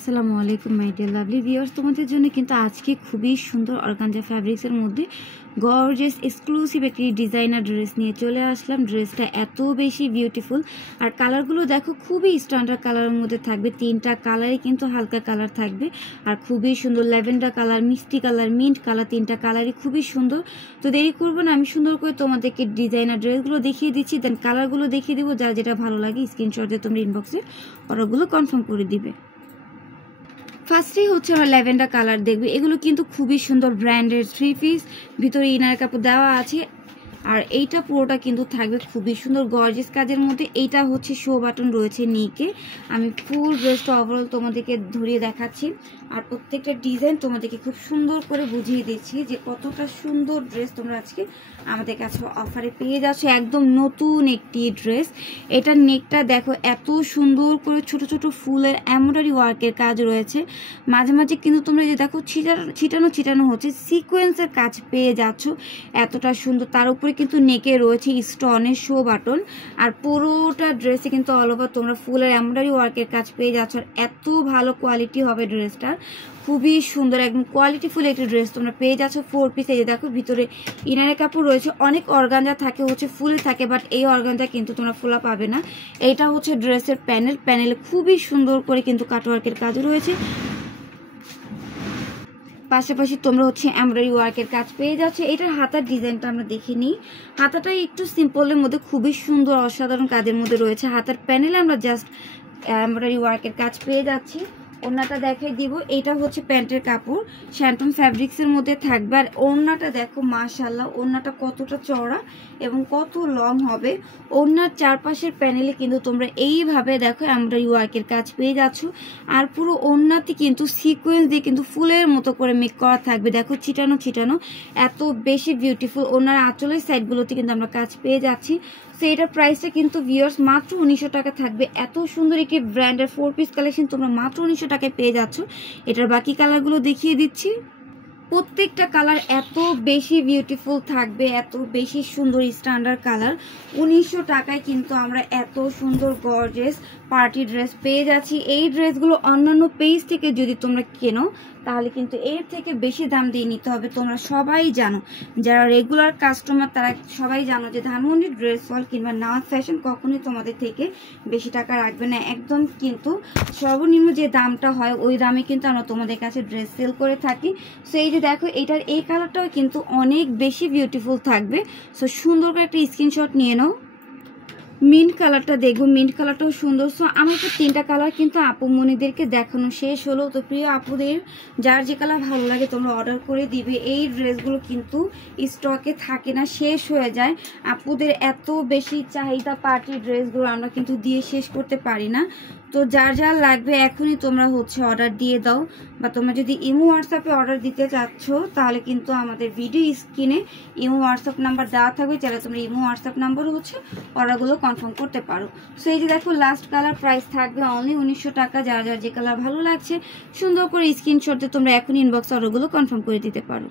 আসসালামু আলাইকুম my dear lovely viewers, তোমাদের জন্য কিন্তু আজকে খুবই সুন্দর অর্গানজা ফ্যাব্রিক্সের মধ্যে গর্জিয়াস এক্সক্লুসিভ একটি ডিজাইনার ড্রেস নিয়ে চলে আসলাম। ড্রেসটা এত বেশি বিউটিফুল আর কালারগুলো দেখো খুবই স্ট্যান্ডার্ড কালারের মধ্যে থাকবে। তিনটা কালারই কিন্তু হালকা কালার থাকবে আর খুবই সুন্দর ল্যাভেন্ডার কালার, মিষ্টি কালার, মিন্ট কালার, তিনটা কালারই খুবই সুন্দর। তো দেরি করবো না, আমি সুন্দর করে তোমাদেরকে ডিজাইনার ড্রেসগুলো দেখিয়ে দিচ্ছি, দেন কালারগুলো দেখিয়ে দেবো। যার যেটা ভালো লাগে স্ক্রিনশট দিয়ে তোমরা ইনবক্সে অর্ডারগুলো কনফার্ম করে দিবে। ফার্স্টেই হচ্ছে আমার ল্যাভেন্ডার কালার দেখবে, এগুলো কিন্তু খুবই সুন্দর ব্র্যান্ডের থ্রি পিস, ভিতরে ইনার কাপড় দেওয়া আছে আর এইটা পুরোটা কিন্তু থাকবে খুবই সুন্দর গর্জিয়াস কাজের মধ্যে। এইটা হচ্ছে শো বাটন রয়েছে নিকে। আমি ফুল ড্রেসটা ওভারঅল তোমাদেরকে ধরিয়ে দেখাচ্ছি আর প্রত্যেকটা ডিজাইন তোমাদেরকে খুব সুন্দর করে বুঝিয়ে দিচ্ছি যে কতটা সুন্দর ড্রেস তোমরা আজকে আমাদের কাছে অফারে পেয়ে যাচ্ছ। একদম নতুন একটি ড্রেস। এটার নেকটা দেখো এত সুন্দর করে ছোট ছোট ফুলের এমব্রয়ডারি ওয়ার্কের কাজ রয়েছে। মাঝে মাঝে কিন্তু তোমরা যে দেখো ছিটানো ছিটানো হচ্ছে সিকোয়েন্সের কাজ পেয়ে যাচ্ছ, এতটা সুন্দর। তার উপরে কিন্তু নেকে রয়েছে স্টোনের শো বাটন আর পুরোটা ড্রেসে কিন্তু অল ওভার তোমরা ফুলের এমব্রয়ডারি ওয়ার্কের কাজ পেয়ে যাচ্ছ। আর এত ভালো কোয়ালিটি হবে ড্রেসটা, খুবই সুন্দর একদম কোয়ালিটিফুল একটি ড্রেস তোমরা পেয়ে যাচ্ছ। 4 পিস। এই যে দেখো ভিতরে ইনারের কাপড় রয়েছে, অনেক অর্গানজা থাকে হচ্ছে ফুল থাকে, বাট এই অর্গানজা কিন্তু তোমরা ফুলা পাবে না। এইটা হচ্ছে ড্রেসের প্যানেলে খুবই সুন্দর করে কিন্তু কাটওয়ার্কের কাজ রয়েছে। পাশাপাশি তোমরা হচ্ছে এমব্রয়ডারি ওয়ার্কের কাজ পেয়ে যাচ্ছে। এটার হাতার ডিজাইনটা আমরা দেখে নিই। হাতাটা একটু সিম্পলের মধ্যে খুবই সুন্দর অসাধারণ কাজের মধ্যে রয়েছে। হাতার প্যানেলে আমরা জাস্ট এমব্রয়ডারি ওয়ার্কের কাজ পেয়ে যাচ্ছি। ওড়নাটা দেখাই দিব। এটা হচ্ছে প্যান্টের কাপড়, শ্যান্টন ফ্যাব্রিক্সের মধ্যে থাকবে। আর ওড়নাটা দেখো মাশাআল্লাহ, ওড়নাটা কতটা চওড়া এবং কত লং হবে। ওড়নার চারপাশের প্যানেলে কিন্তু তোমরা এইভাবে দেখো এমব্রয়ডারি ওয়ার্কের কাজ পেয়ে যাচ্ছ। আর পুরো ওড়নাতে কিন্তু সিকোয়েন্স দিয়ে কিন্তু ফুলের মতো করে মেক করা থাকবে। দেখো ছিটানো ছিটানো, এত বেশি বিউটিফুল। ওড়নার আঁচলের সাইডগুলোতে কিন্তু আমরা কাজ পেয়ে যাচ্ছি। তো এটার প্রাইসটা কিন্তু ভিউয়ার্স মাত্র 1900 টাকা থাকবে। এত সুন্দর একটি ব্র্যান্ডের 4 পিস কালেকশন তোমরা মাত্র 1900 টাকায় পেয়ে যাচ্ছ। এটার বাকি কালারগুলো দেখিয়ে দিচ্ছি। প্রত্যেকটা কালার এত বেশি বিউটিফুল থাকবে, এত বেশি সুন্দর স্ট্যান্ডার্ড কালার। 1900 টাকায় কিন্তু আমরা এত সুন্দর গর্জিয়াস পার্টি ড্রেস পেয়ে যাচ্ছি। এই ড্রেসগুলো অন্যান্য পেজ থেকে যদি তোমরা কেনো তাহলে কিন্তু এর থেকে বেশি দাম দিয়ে নিতে হবে। তোমরা সবাই জানো, যারা রেগুলার কাস্টমার তারা সবাই জানো যে ধানমন্ডি ড্রেস ওয়াল কিংবা নাওয়াজ ফ্যাশন কখনোই তোমাদের থেকে বেশি টাকা রাখবে না। একদম কিন্তু সর্বনিম্ন যে দামটা হয় ওই দামে কিন্তু আমরা তোমাদের কাছে ড্রেস সেল করে থাকি। সো এই যে দেখো এটার এই কালারটাও কিন্তু অনেক বেশি বিউটিফুল থাকবে। সো সুন্দর করে একটা স্ক্রিনশট নিয়ে নাও। মিন্ট কালারটা দেখবো, মিন্ট কালারটাও সুন্দর। সো আমাকে তিনটা কালার কিন্তু আপু মনিদেরকে দেখানো শেষ হলো। তো প্রিয় আপুদের যার যে কালার ভালো লাগে তোমরা অর্ডার করে দিবে। এই ড্রেসগুলো কিন্তু স্টকে থাকে না, শেষ হয়ে যায়। আপুদের এত বেশি চাহিদা পার্টি ড্রেসগুলো আমরা কিন্তু দিয়ে শেষ করতে পারি না। তো যার যার লাগবে এখনই তোমরা হচ্ছে অর্ডার দিয়ে দাও, বা তোমরা যদি ইমো হোয়াটসঅ্যাপে অর্ডার দিতে চাচ্ছ তাহলে কিন্তু আমাদের ভিডিও স্ক্রিনে ইমো হোয়াটসঅ্যাপ নাম্বার দেওয়া থাকবে, যারা তোমরা ইমো হোয়াটসঅ্যাপ নাম্বার হচ্ছে অর্ডারগুলো কনফার্ম করতে পারো। সো এই যে দেখো লাস্ট কালার প্রাইস থাকবে অনলি 1900 টাকা। যার যার যে কালার ভালো লাগছে সুন্দর করে স্ক্রিনশট দিয়ে তোমরা এখন ইনবক্স অর্ডারগুলো কনফার্ম করে দিতে পারো।